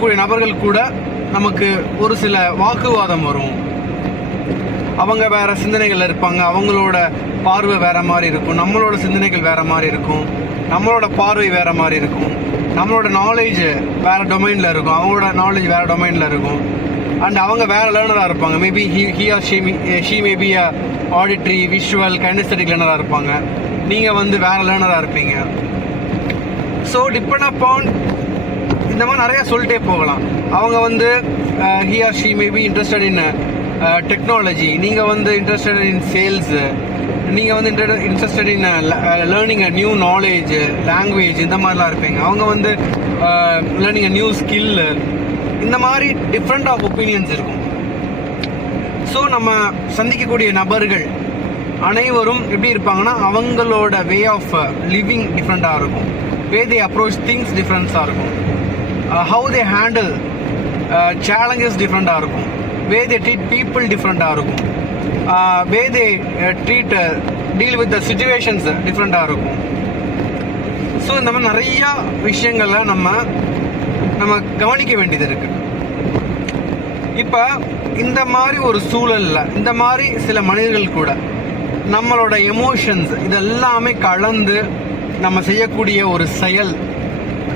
கூடிய நபர்கள் கூட நமக்கு ஒரு சில வாக்குவாதம் வரும். அவங்க வேற சிந்தனைகள் இருப்பாங்க, அவங்களோட பார்வை வேற மாதிரி இருக்கும், நம்மளோட சிந்தனைகள் வேற மாதிரி இருக்கும், நம்மளோட பார்வை வேற மாதிரி இருக்கும், நம்மளோட நாலேஜ் வேற டொமைன்ல இருக்கும், அவங்களோட நாலேஜ் வேற டொமைன்ல இருக்கும். அண்ட் அவங்க வேற லேர்னராக இருப்பாங்க. Maybe he or she maybe auditory, visual, kinesthetic லேர்னராக இருப்பாங்க. நீங்கள் வந்து வேற லேர்னராக இருப்பீங்க. ஸோ டிபெண்ட் அப்பான் இந்த மாதிரி நிறைய சொல்லிட்டே போகலாம். அவங்க வந்து he or she maybe interested in technology, நீங்கள் வந்து இன்ட்ரெஸ்டட் இன் சேல்ஸ், நீங்கள் வந்து interested in learning a new knowledge, language, இந்த மாதிரிலாம் இருப்பீங்க. அவங்க வந்து லேர்னிங் அ நியூ ஸ்கில், இந்த மாதிரி டிஃப்ரெண்ட் ஆஃப் ஒப்பீனியன்ஸ் இருக்கும். ஸோ நம்ம சந்திக்கக்கூடிய நபர்கள் அனைவரும் எப்படி இருப்பாங்கன்னா அவங்களோட வே ஆஃப் லிவிங் டிஃப்ரெண்ட்டாக இருக்கும், வே தே அப்ரோச் திங்ஸ் டிஃப்ரெண்ட்ஸாக இருக்கும், ஹவு தே ஹேண்டில் சேலஞ்சஸ் டிஃப்ரெண்ட்டாக இருக்கும், வே தே ட்ரீட் பீப்புள் டிஃப்ரெண்ட்டாக இருக்கும், way they treat deal with the situations டிஃப்ரெண்ட்டாக இருக்கும். ஸோ இந்த மாதிரி நிறையா விஷயங்களை நம்ம கவனிக்க வேண்டியது இருக்கு. இப்போ இந்த மாதிரி ஒரு சூழல்ல இந்த மாதிரி சில மனிதர்கள் கூட நம்மளோட எமோஷன்ஸ் இதெல்லாமே கலந்து நம்ம செய்யக்கூடிய ஒரு செயல்,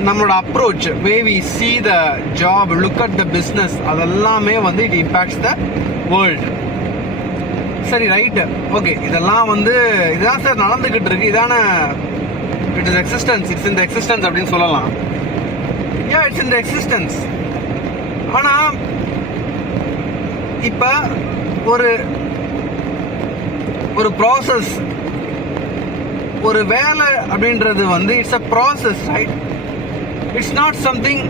நம்மளோட approach, way we see the job, look at the business, அதெல்லாமே வந்து இட் இம்பேக்ட்ஸ் த வேர்ல்டு. சரி, ரைட்டு, ஓகே, இதெல்லாம் வந்து இதுதான் சார் நடந்துகிட்டு இருக்கு, இதான it is existence, it's in the existence அப்படின்னு சொல்லலாம். Yeah, it's in the existence. ஆனால் இப்போ ஒரு ப்ராசஸ், ஒரு வேலை அப்படின்றது வந்து it's a process, right? It's not something.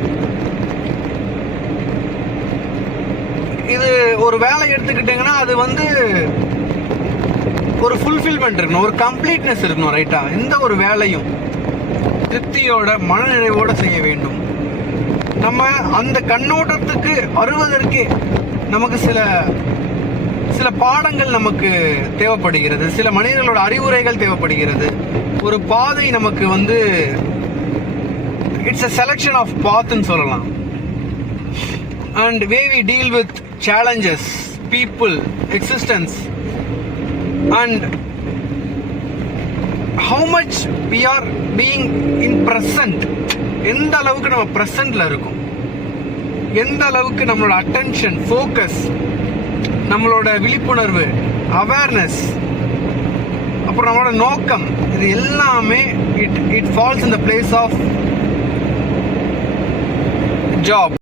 இது ஒரு வேலை எடுத்துக்கிட்டீங்கன்னா அது வந்து ஒரு ஃபுல்ஃபில்மெண்ட் இருக்கணும், ஒரு கம்ப்ளீட்னஸ் இருக்கணும், ரைட்டா? எந்த ஒரு வேலையும் திருப்தியோட மனநிறைவோட செய்ய வேண்டும். நம்ம அந்த கண்ணோட்டத்துக்கு வருவதற்கே நமக்கு சில பாடங்கள் நமக்கு தேவைப்படுகிறது, சில மனிதர்களோட அறிவுரைகள் தேவைப்படுகிறது, ஒரு பாதை நமக்கு வந்து இட்ஸ் a selection of pathன்னு சொல்லலாம். And way we deal with challenges, people, existence, and how much we are being in present, எந்த அளவுக்கு நம்ம ப்ரெசன்ட்ல இருக்கும், எந்த அளவுக்கு நம்மளோட அட்டென்ஷன், ஃபோக்கஸ், நம்மளோட விழிப்புணர்வு, அவேர்னஸ், அப்புறம் நம்மளோட நோக்கம், இது எல்லாமே it falls in the place of job.